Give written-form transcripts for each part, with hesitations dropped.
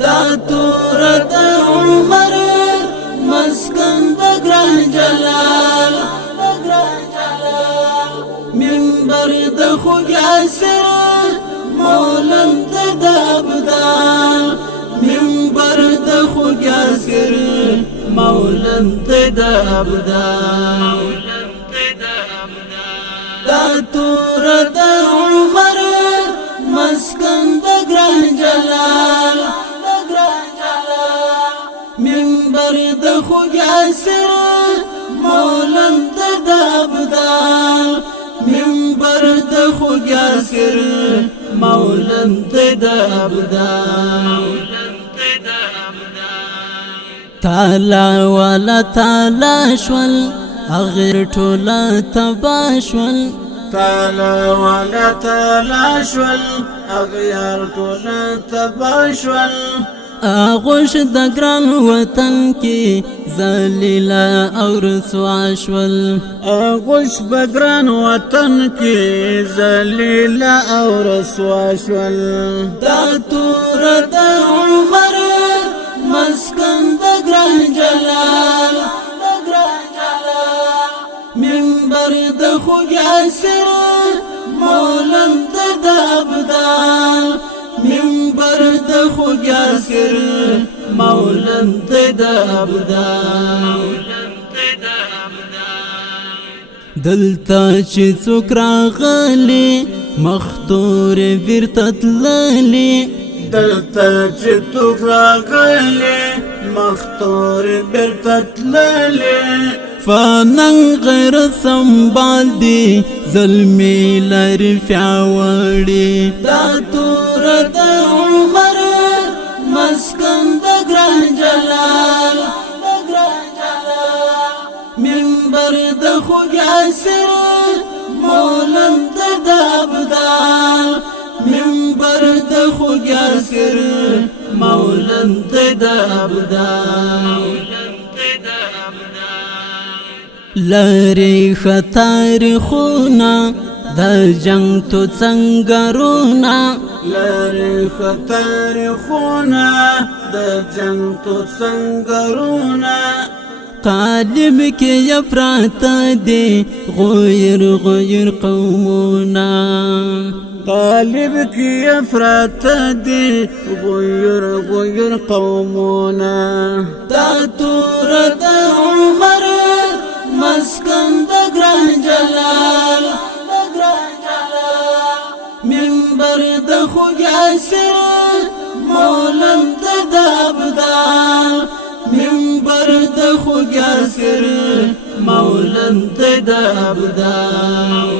دا تور د عمر مسکن د ګران جلال منبر د خوږ سر مولند د ابدال منبر د خوږ سر مولند د ابدال دا تور د عمر مسکن د ګران جلال منبر د خوږ سر مولند د ابدال منبر د خوږ سر مولند د ابدال تعالی والا تعالی شول اغیر ټولا تباشول تعالی والا تعالی شول اغیر ټولا تباشول آغوش د ګران وطن کې ذلیلا او رسوا شول آغوش بګران وطن کې ذلیلا او رسوا شول دا تور د عمر مسکن د ګران جلال منبر د خوږ سر مولند د ابدال منبر د خوږ سر مولند د ابدال دلته چې څوک راغلي مختور بیرته تللي دلته چې څوک راغلي مختور بیرته تللي فنن غیر سنبال دی ظلمی لر فیاوڑی دا تور د عمر مسکن د ګران جلال منبر د خوږ سر مولند د ابدال منبر د خوږ سر مولند د ابدال لری خطر خونا د جنگ تو څنګهرونا لری خطر خونا د جنگ تو څنګهرونا قالب کې یفرات دی غیر غیر قومنا قالب کې افراط دی غیر غیر قومنا دا تور د عمر مسکن د ګران جلال منبر د خوږ سر مولند د ابدال منبر د خوږ سر مولند د ابدال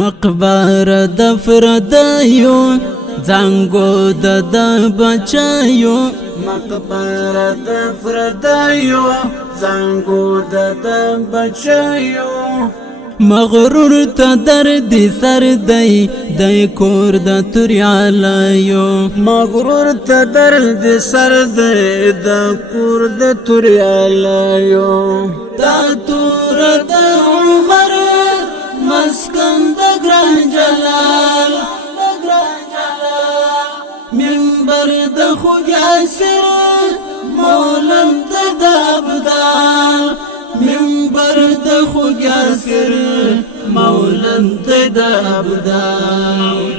مقبره د فردایو زنګو د بچایو مقبره د فردایو زنګو د بچایو مغرور ته درد سر دی د کور د توریالیو مغرور ته درد سر دی د کور د توریالیو دا تور د عمر مسکن د ګران جلال منبر د خوږ سر مولند د ابدال منبر د خوږ سر مولند د ابدال